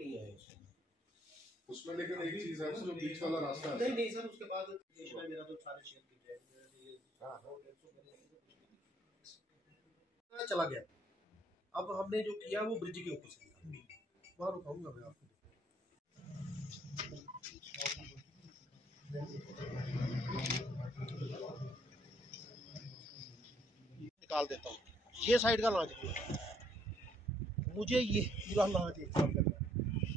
नहीं आए उसमें। लेकिन एक चीज है जो बीच वाला रास्ता है। नहीं सर, उसके बाद मेरा तो सारे शेयर चला गया। अब हमने जो किया वो ब्रिज के ऊपर से वहाँ रुकाऊंगा मैं आपको। निकाल देता हूँ ये साइड का लॉन्च किया, मुझे ये पूरा लॉन्च एक साथ करना है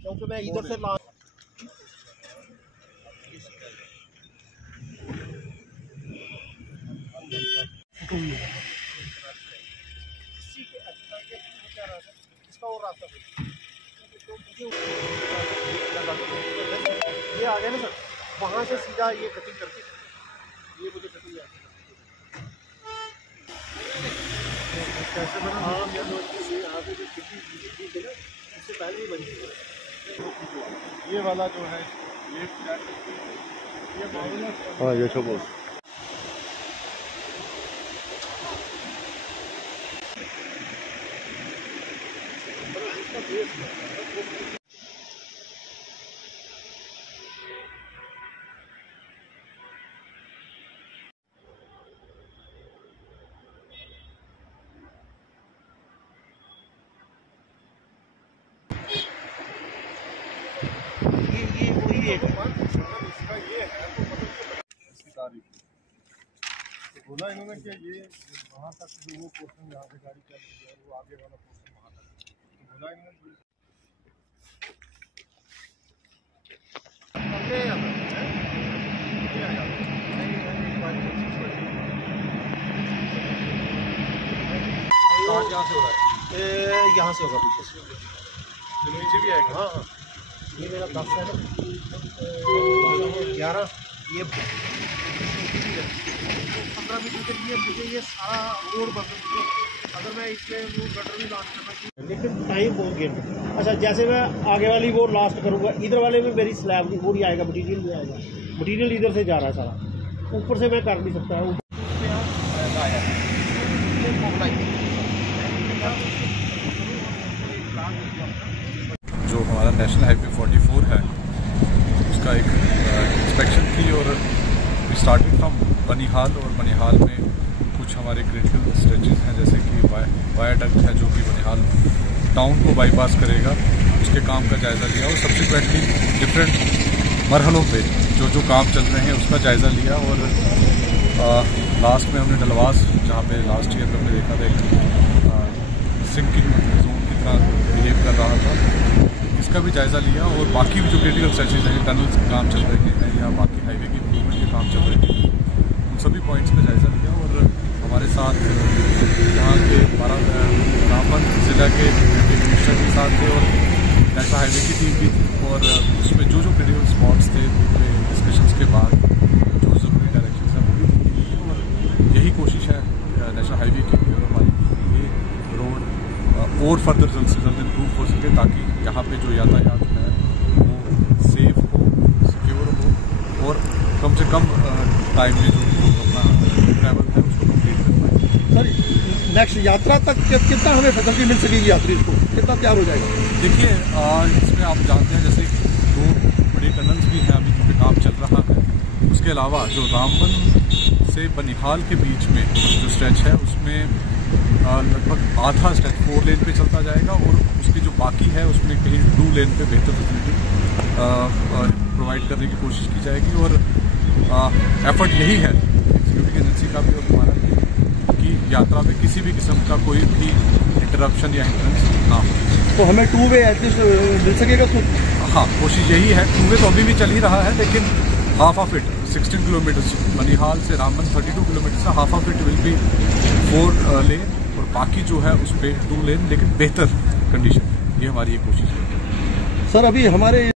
क्योंकि मैं इधर से लॉन्च इसका और रास्ता ये आ गया ना सर, वहाँ से सीधा ये कटिंग करके ये मुझे कटिंग कैसे बना। हाँ आगे जो खिड़की ना उससे पहले ही बनी है। ये वाला जो है ये हाँ ये छो बोला इन्होंने कि ये वहाँ तक जो वो पोर्शन यहाँ से गाड़ी चल रही है वो आगे वाला पोर्शन वहाँ तक, तो बोला इन्होंने यहाँ से हो रहा है, यहाँ से होगा पीछे से नीचे भी आएगा। हाँ ये मेरा 10 है ना 11 ये 15 मीटर के लिए मुझे ये सारा रोड बंद अगर मैं इसमें वो गटर भी लॉन्च करना चाहिए, लेकिन टाइम बहुत गेट। अच्छा जैसे मैं आगे वाली वो लास्ट करूँगा, इधर वाले में मेरी स्लैब वो नहीं आएगा, मटीरियल नहीं आएगा, मटीरियल इधर से जा रहा है सारा, ऊपर से मैं कर नहीं सकता। जो हमारा नेशनल हाईवे 44 है उसका एक इंस्पेक्शन थी और स्टार्टिंग फ्रॉम बनिहाल, और बनिहाल में कुछ हमारे क्रिटिकल स्ट्रेचेस हैं जैसे कि वायाडक्ट है जो कि बनिहाल टाउन को बाईपास करेगा, उसके काम का जायज़ा लिया और सब्सिक्वेंटली डिफरेंट मरहलों पे जो काम चल रहे हैं उसका जायज़ा लिया। और लास्ट में हमने डलवास, जहाँ पे लास्ट ईयर हमने देखा था एक सिंकिंग जोन की तरह बिहेव कर रहा था, इसका भी जायज़ा लिया। और बाकी भी जो क्रिटिकल स्ट्रेचेज हैं, टनल्स के काम चल रहे हैं या बाकी हाईवे की इम्प्रूवमेंट के काम चल रहे हैं, उन सभी पॉइंट्स का जायज़ा लिया। और हमारे साथ यहाँ के रामबन ज़िला के डिप्टी कमिश्नर के साथ थे और नेशनल हाईवे की टीम भी थी, और उसमें जो क्रिटिकल स्पॉट्स थे डिस्कशंस के बाद जो ज़रूरी डायरेक्शन है वो भी दी गई। और यही कोशिश है नेशनल हाईवे की और हमारी ये रोड और फर्दर जल्द से जल्द इम्प्रूव हो सके, ताकि यहाँ पे जो यातायात है वो सेफ हो, सिक्योर हो और कम से कम टाइम में जो अपना ट्रैवल है उसको कंप्लीट कर पाए। सर नेक्स्ट यात्रा तक कितना हमें फैसिलिटी मिल सकेगी, यात्री को कितना तैयार हो जाएगा? देखिए इसमें आप जानते हैं जैसे 2 बड़े टनल्स भी हैं अभी जिनपे काम चल रहा है, उसके अलावा जो रामबन से बनिहाल के बीच में जो स्ट्रेच है उसमें लगभग आधा स्ट्रेच 4 लेन पे चलता जाएगा, और उसकी जो बाकी है उसमें कहीं 2 लेन पे बेहतर फैसिलिटी प्रोवाइड करने की कोशिश की जाएगी। और एफर्ट यही है एग्जीक्यूटिव एजेंसी का भी और हमारा भी कि यात्रा में किसी भी किस्म का कोई भी इंटरप्शन या हिंड्रेंस ना हो। तो हमें 2 वे एटलीस्ट मिल सकेगा तो? हाँ कोशिश यही है। 2 वे तो अभी भी चल ही रहा है, लेकिन half of it 16 kilometres Banihal से रामबन 32 किलोमीटर्स है, half of it will be 4 लेन और बाकी जो है उस पर 2 लेन, लेकिन बेहतर कंडीशन, ये हमारी एक कोशिश है। सर अभी हमारे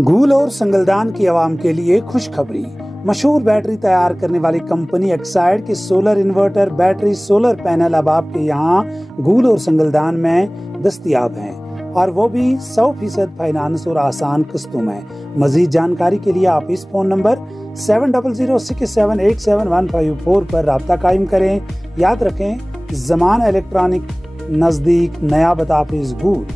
घूल और संगलदान की आवाम के लिए खुशखबरी, मशहूर बैटरी तैयार करने वाली कंपनी एक्साइड के solar inverter, battery, solar panel अब आपके यहाँ घूल और संगलदान में दस्तयाब हैं, और वो भी 100% फाइनेंस और आसान किस्तों में। मजीद जानकारी के लिए आप इस फोन नंबर 7006787154 पर राब्ता कायम करें। याद रखें, ज़मान इलेक्ट्रॉनिक नजदीक, नया बता, घूल।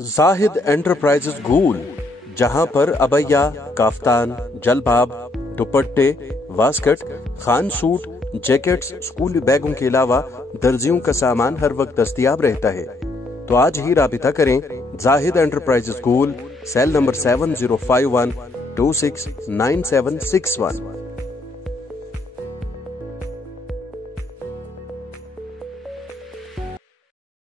जाहिद एंटरप्राइजेज घूल, जहां पर अबैया, काफ्तान, जलबाब, दुपट्टे, वास्कट, खान सूट, जैकेट्स, स्कूली बैगों के अलावा दर्जियों का सामान हर वक्त दस्तयाब रहता है। तो आज ही राबिता करें जाहिद एंटरप्राइजेज घूल, सेल नंबर 7051269761।